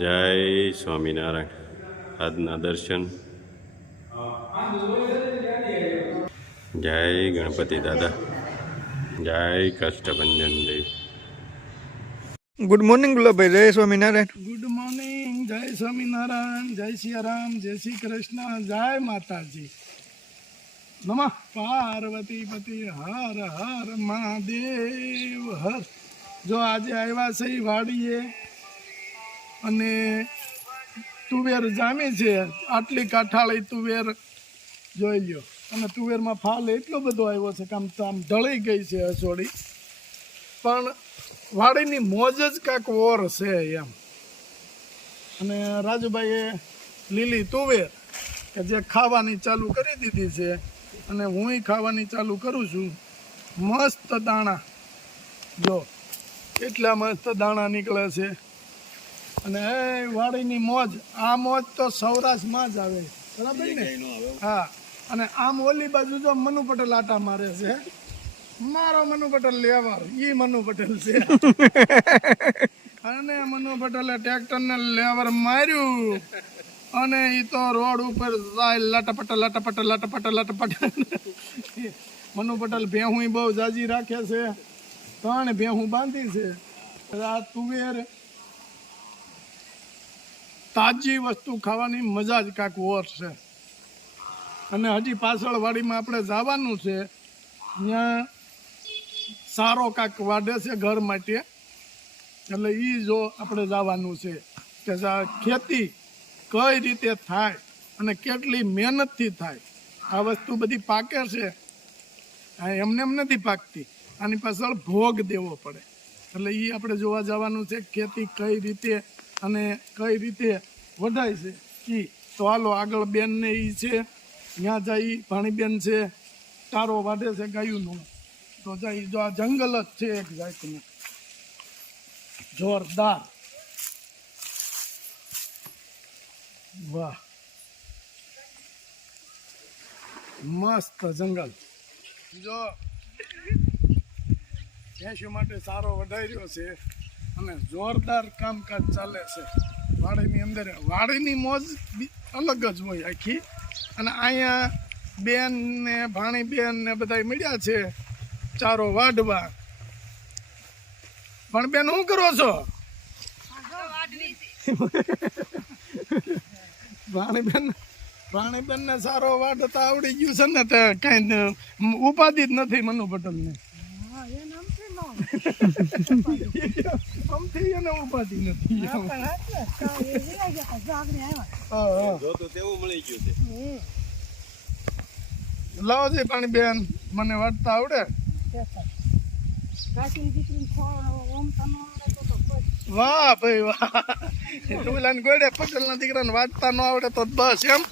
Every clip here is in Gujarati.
જય સ્વામિનારાયણ. આજના દર્શન. જય ગણપતિ દાદા. જય કષ્ટભંજન દેવ. Good morning Gulabbhai. જય સ્વામિનારાયણ. Good morning. જય સ્વામિનારાયણ. જય સિયારામ. જય શ્રી કૃષ્ણ. જય માતાજી. નમઃ પાર્વતી પતિ. હર હર મહાદેવ હર. જો આજે આવ્યા છે ઈ વાડીએ અને તુવેર જામી છે. આટલી કાઠાળી તુવેર જોઈ લ્યો. અને તુવેરમાં ફાલ એટલો બધો આવ્યો છે કે આમ ઢળી ગઈ છે હસોડી. પણ વાડીની મોજ જ કાંઈક ઓર છે એમ. અને રાજુભાઈએ લીલી તુવેર કે જે ખાવાની ચાલુ કરી દીધી છે અને હુંય ખાવાની ચાલુ કરું છું. મસ્ત દાણા જો કેટલા મસ્ત દાણા નીકળે છે. અને એ વાડીની મોજ. આ મોજ તો સૌરાષ્ટ્રમાં જ આવે, બરાબર ને? હા. અને આમ ઓલી બાજુ જો મનુ પટેલ આટા મારે છે. મારો મનુ પટેલ લેવા ઈ મનુ પટેલ છે. અને મનુ પટેલે ટ્રેક્ટરને લેવર માર્યું અને ઈ તો રોડ ઉપર જાય લટપટ લટપટ લટપટ લટપટ. મનુ પટેલ ભેહું બહુ જાજી રાખે છે. 3 ભેહું બાંધી છે. આ તુવેર તાજી વસ્તુ ખાવાની મજા જ કાંઈક ઓર છે. અને હજી પાછળ વાડીમાં આપણે જવાનું છે. ત્યાં સારો કાંઈક વાઢે છે ઘર માટે. એટલે એ જો આપણે જવાનું છે કે ખેતી કઈ રીતે થાય અને કેટલી મહેનતથી થાય. આ વસ્તુ બધી પાકે છે, એમને એમ નથી પાકતી. આની પાછળ ભોગ દેવો પડે. એટલે એ આપણે જોવા જવાનું છે ખેતી કઈ રીતે અને કઈ રીતે વઢાય છે એ. તો હાલો આગળ બેનને એ છે ત્યાં જાય. ભાણીબેન છે તારો વાઢે છે ગાયુંનું. તો જાય જો આ જંગલ જ છે એક જાતનું જોરદાર. વાહ મસ્ત જંગલ. જો ભેંસો માટે સારો વઢાઈ રહ્યો છે અને જોરદાર કામકાજ ચાલે છે વાડીની અંદર. વાડીની મોજ અલગ જ હોય આખી. અને અહીંયા બેન ને ભાણી બેન ને બધા મળ્યા છે ચારો વાઢવા. પણ બેન શું કરો છો? ભાણીબેન ને સારો વાઢતા આવડી ગયું છે ને તે કઈ ઉપાધિ જ નથી મનુ પટેલ ને. આમથી એને ઉપાધિ નથી. લાવો છે પાણી બેન, મને વાટતા આવડે? વાહ ભાઈ વાહ. ટુલાને ગોડે પટેલ ના દીકરાને વાટતા ન આવડે તો બસ એમ.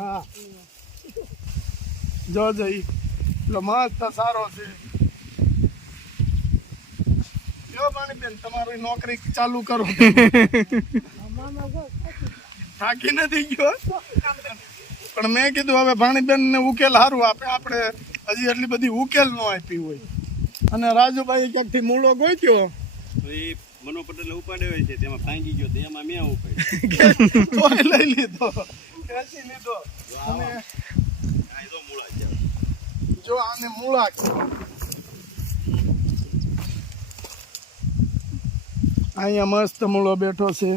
હા જો જઈ એટલે મસ્ત સારો છે. જો પાણીબેન તમારી નોકરી ચાલુ કરો. થાકી નથી ગયો પણ મેં કીધું હવે ભાણીબેન ને ઉકેલ સારું આપે. આપણે હજી એટલી બધી ઉકેલ ન આપી હોય. અને રાજુભાઈ ક્યાંકથી મૂળો ગોત્યો. મનુ પટેલ ઉપાડે હોય છે તેમાં ભાંગી ગયો. એમાં મેં ઉપાડ્યો. લઈ લીધો, ખેંચી લીધો. અને જો આને મૂળા અહીંયા મસ્ત મૂળો બેઠો છે.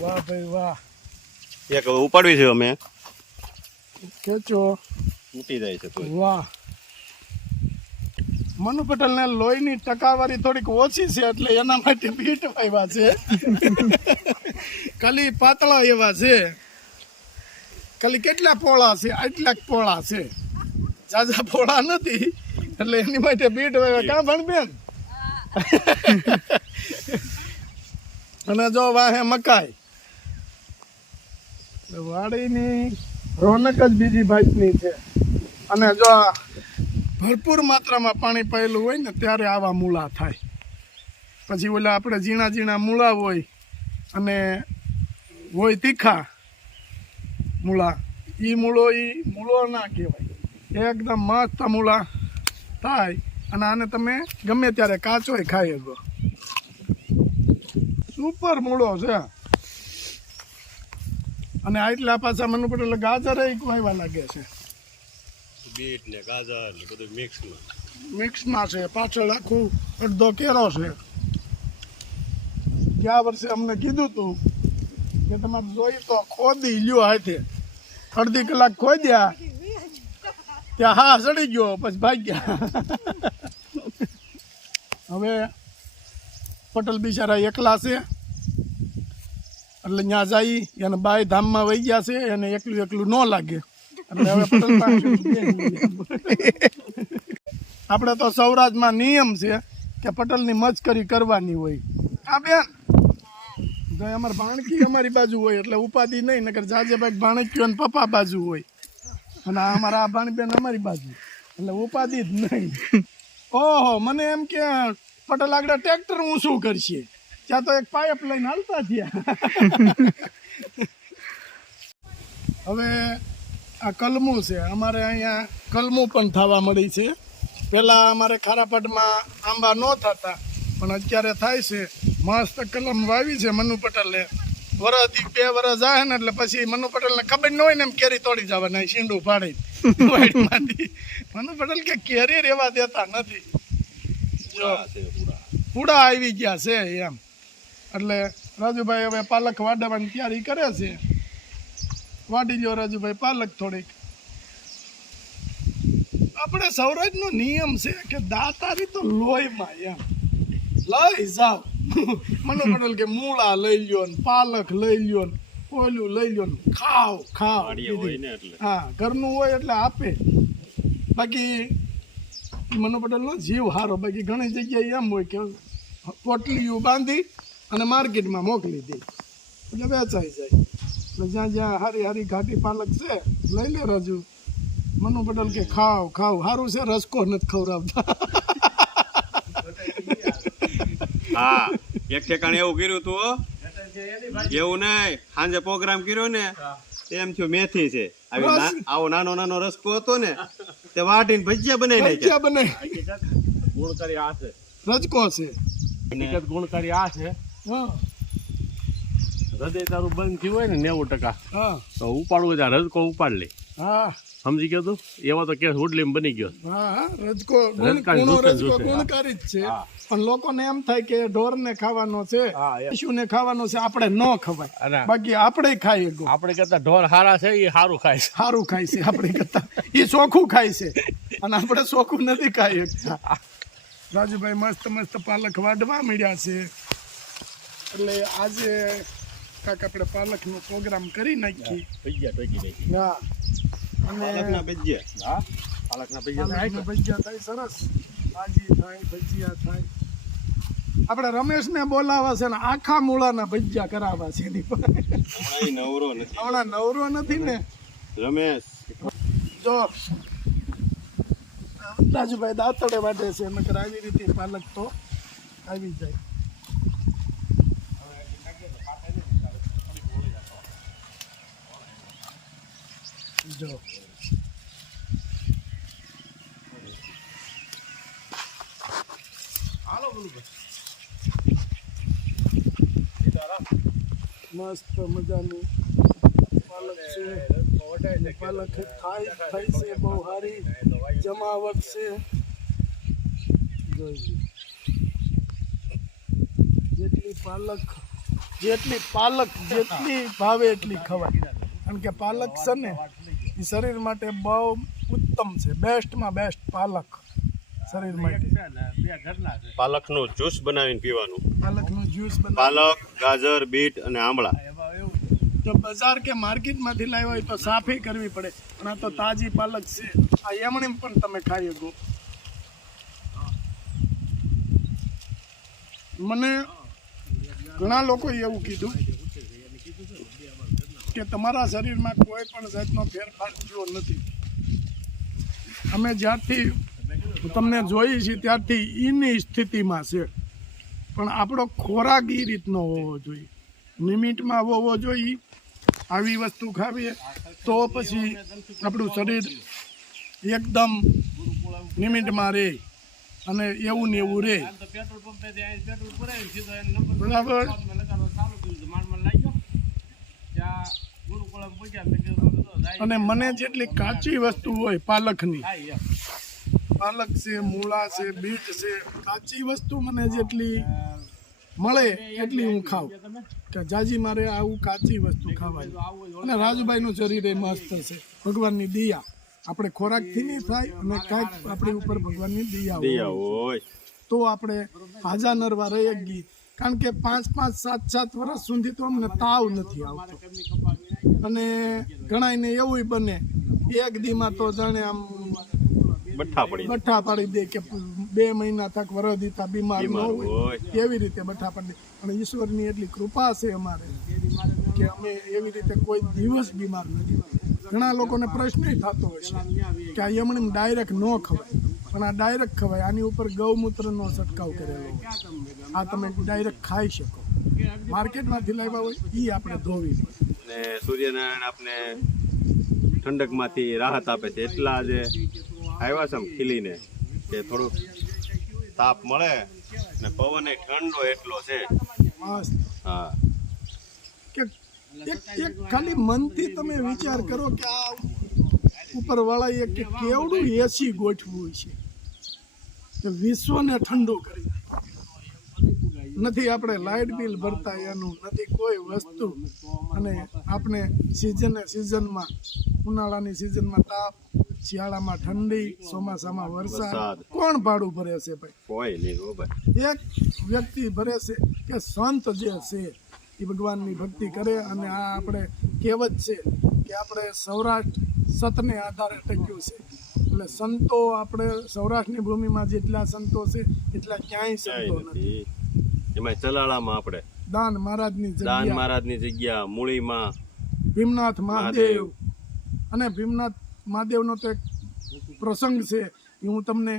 વાહ ભાઈ વાહ. એક હવે ઉપાડવી છે અમે. ખેંચો. તૂટી જાય છે. વાહ. મનુ પટેલ ને લોહીની ટકાવારી થોડીક ઓછી છે એટલે એના માટે બીટ વાવ્યા છે. ખાલી પાતળા એવા છે. ખાલી કેટલા પોળા છે? આટલા પોળા છે, જાજા પોળા નથી. એટલે એની માટે બીટ વાવ્યા. કાં ભણબેન? અને જો વાહે મકાઈ. વાડીની રોનક જ બીજી ભાતની છે. અને જો ભરપૂર માત્રામાં પાણી પડેલું હોય ને ત્યારે આવા મૂળા થાય. પછી ઓલા આપણે ઝીણા ઝીણા મૂળા હોય અને હોય તીખા મૂળા, એ મૂળો ના કહેવાય. એકદમ મસ્ત મૂળા થાય અને આને તમે ગમે ત્યારે કાચોય ખાઈ શકો. સુપર મૂળો છે. અને આટલા પાછા મને પડે ગાજર વાવ્યા લાગે છે. બીટ ને ગાજર ને બધું મિક્સમાં છે. પાછળ આખું અડધો કેરો છે. ગયા વર્ષે અમને કીધું હતું કે તમારે જોઈ તો ખોદી લ્યો હાથે. અડધી કલાક ખોદ્યા ત્યાં હા સડી ગયો પછી ભાગ્યા. હવે પટેલ બિચારા એકલા છે એટલે ત્યાં જઈ એને બાય ધામમાં વહી ગયા છે. એને એકલું એકલું ન લાગે એટલે હવે પટેલ આપણે તો સૌરાષ્ટ્રમાં નિયમ છે કે પટેલની મશ્કરી કરવાની હોય. હા બેન, જો અમારે ભાણકી અમારી બાજુ હોય એટલે ઉપાધિ નહીં, નકર જાજેભાઈ ભાણક્યો ને પપ્પા બાજુ હોય અને અમારા આ ભાણબેન અમારી બાજુ એટલે ઉપાધિ જ નહીં. ઓહો, મને એમ કે પટેલ આગળ ટ્રેક્ટર હું શું કરશે, ત્યાં તો એક પાઇપ લઈને હાલતા થયા. હવે આ કલમું છે. અમારે અહીંયા કલમું પણ થવા મળી છે. પહેલાં અમારે ખારાપાટમાં આંબા ન થતા પણ અત્યારે થાય છે. મસ્ત કલમ વાવી છે મનુ પટેલે. વરસથી 2 વર્ષ જાય ને એટલે પછી મનુ પટેલને ખબર ન હોય ને એમ કેરી તોડી જવાના શીંડું ફાડી વાડીમાંથી. મનુ પટેલ કે કેરી રહેવા દેતા નથી. જો પૂડા આવી ગયા છે એમ. એટલે રાજુભાઈ હવે પાલક વાડવાની તૈયારી કરે છે. વાડી લ્યો રાજુભાઈ પાલક થોડીક. આપણે સૌરાષ્ટ્રનો નિયમ છે કે દાતારી તો લોહીમાં એમ લઈ જાવ. મનુ પટેલ કે મૂળા લઈ લ્યો ને પાલક લઈ લ્યો ને ઓલું લઈ લ્યો ને ખાવ. હા, ઘરનું હોય એટલે આપે. બાકી મનુ પટેલનો જીવ સારો. બાકી ઘણી જગ્યાએ એમ હોય કે પોટલીઓ બાંધી અને માર્કેટમાં મોકલી દે એટલે વેચાઈ જાય. એટલે જ્યાં જ્યાં હારી હારી ઘાટી પાલક છે લઈ લે રાજુ. મનુ પટેલ કે ખાવ સારું છે, રસકો નથી ખવડાવતા. હા, એક ઠેકાણે એવું કર્યું તું. એવું નહીં, સાંજે પ્રોગ્રામ કર્યો ને એમ થયું મેથી છે. આવો નાનો નાનો રસકો હતો ને તે વાટીને ભજીયા બનાવી નાખ્યા. ગુણકારી આ છે, રજકો છે. ગુણકારી આ છે. હૃદય તારું બંધ થયું હોય ને 90% હા તો ઉપાડવું છે. રજકો ઉપાડ લે. હા, સમજી ગયો તું? એવા તો કેસ ઉડલીમ બની ગયો. હા, રજકો ગુણકારી જ છે. પણ લોકોને એમ થાય કે ઢોરને ખાવાનો છે, પશુને ખાવાનો છે, આપણે ન ખવાય. બાકી આપણે ખાઈએ. આપણે કરતા ઢોર હારા છે, એ સારું ખાય છે. સારું ખાય છે આપણે કરતા. એ ચોખ્ખું ખાય છે અને આપણે ચોખ્ખું નથી ખાઈ શકતા. રાજુભાઈ મસ્ત પાલક વાડવા મળ્યા છે. એટલે આજે કાંક આપણે પાલકનો પ્રોગ્રામ કરી નાખીએ. ભજીયા ટોકી નાખી. હા, અને પાલકના ભજીયા. હા, પાલકના ભજીયા થાય સરસ. ભાજી થાય, ભજીયા થાય. આપણે રમેશને બોલાવા છે ને આખા મૂળાના ભજીયા કરાવવા છે એની પાસે. હમણાં નવરો નથી ને રમેશ. જો રાજુભાઈ દાંતડે વાટે છે. નકર આવી રીતે પાલક તો આવી જાય. જો મસ્ત મજાની પાલક છે. પાલક થાય છે બહુ સારી જમાવટ છે. જોઈ જેટલી પાલક જેટલી ભાવે એટલી ખવાય. કારણ કે પાલક છે ને એ શરીર માટે બહુ ઉત્તમ છે. બેસ્ટમાં બેસ્ટ પાલક શરીર માટે. પાલકનું જ્યુસ બનાવીને પીવાનું. પાલકનું જ્યુસ પાલક, ગાજર, બીટ અને આમળા. તો બજાર કે માર્કેટમાંથી લાવ્યા હોય તો સાફી કરવી પડે. પણ આ તો તાજી પાલક છે. આ એમણે પણ તમે ખાઈ શકો. મને ઘણા લોકોએ એવું કીધું કે તમારા શરીરમાં કોઈ પણ જાતનો ફેરફાર થયો નથી. અમે જ્યારથી તમને જોઈએ છીએ ત્યારથી એની સ્થિતિમાં છે, પણ આપણો ખોરાક એ રીતનો હોવો જોઈએ, લિમિટમાં હોવો જોઈએ. આવી વસ્તુ ખાવીએ તો પછી આપણું શરીર એકદમ લિમિટમાં રહે અને એવું ને એવું રહે. બરાબર. અને મને જેટલી કાચી વસ્તુ હોય પાલકની, પાલક છે, મૂળા છે, બીજ છે, કાચી વસ્તુ મને જેટલી મળે એટલી હું ખાઉં, કે જાજી મારે આવું કાચી વસ્તુ ખાવાની. અને રાજુભાઈનું શરીર એ મસ્ત છે, ભગવાનની દિયા. આપણે ખોરાકથી નહીં થાય અને કાંઈક આપણી ઉપર ભગવાનની દિયા હોય તો આપણે હાજા નરવા રહી ગઈ. કારણ કે 5-5, 7-7 વર્ષ સુધી તો અમને તાવ નથી આવતો, અને ઘણાને એવું બને એક દીમાં તો જાણે આમ બઠ્ઠા પાડી દે કે 2 મહિના તક વરદીતા બીમાર ન હોય એવી રીતે બઠ્ઠા પાડી દે. અને ઈશ્વરની એટલી કૃપા છે અમારે કે અમે એવી રીતે કોઈ દિવસ બીમાર નથી. ઘણા લોકોને પ્રશ્ન થતો હશે કે આ એમણે ડાયરેક્ટ ન ખવાય, પણ આ ડાયરેક્ટ ખવાય. આની ઉપર ગૌમૂત્રનો છંટકાવ કરેલો, આ તમે ડાયરેક્ટ ખાઈ શકો. માર્કેટમાંથી લાવ્યા હોય એ આપણે ધોવી. ને સૂર્યનારાયણ આપણે ઠંડકમાંથી રાહત આપે છે. એટલા જે આવ્યા છે ખીલીને કે થોડુંક તાપ મળે ને પવન એ ઠંડો એટલો છે. હા, કે એક ખાલી મનથી તમે વિચાર કરો કે આ ઉપરવાળાએ કે કેવડું એસી ગોઠવું છે કે વિશ્વને ઠંડુ કરી. નથી આપણે લાઇટ બિલ ભરતા, એનું નથી કોઈ વસ્તુ. અને આપણે સિઝનમાં ઉનાળાની સિઝનમાં તાપ, શિયાળામાં ઠંડી, ચોમાસામાં વરસાદ. કોણ ભાડું ભરે છે ભાઈ? કોઈ નહીં ભાઈ. એક વ્યક્તિ ભરે છે કે સંત જે છે એ ભગવાનની ભક્તિ કરે. અને આ આપણે કહેવત છે કે આપણે સૌરાષ્ટ્ર સતને આધારે ટક્યું છે. એટલે સંતો આપણે સૌરાષ્ટ્રની ભૂમિમાં જેટલા સંતો છે એટલા ક્યાંય સંતો નથી. એમાં ચલાળામાં આપણે દાન મહારાજની જગ્યા, મૂળીમાં ભીમનાથ મહાદેવ. અને ભીમનાથ મહાદેવનો તો એક પ્રસંગ છે એ હું તમને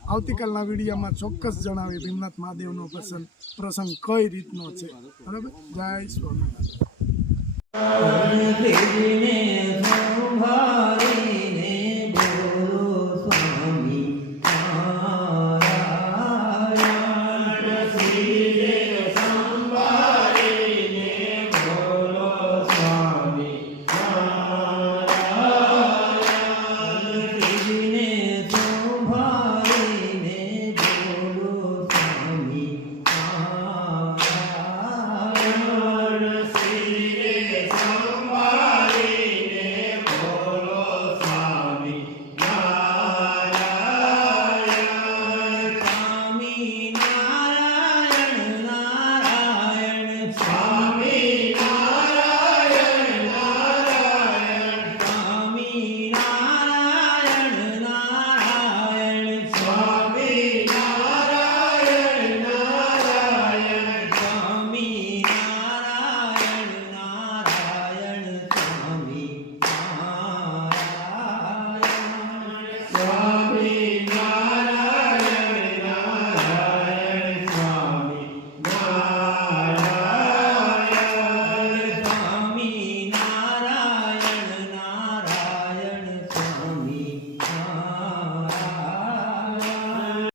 આવતીકાલના વિડીયોમાં ચોક્કસ જણાવી. ભીમનાથ મહાદેવનો પ્રસંગ કઈ રીતનો છે. બરાબર. જય સ્વામિનારાયણ.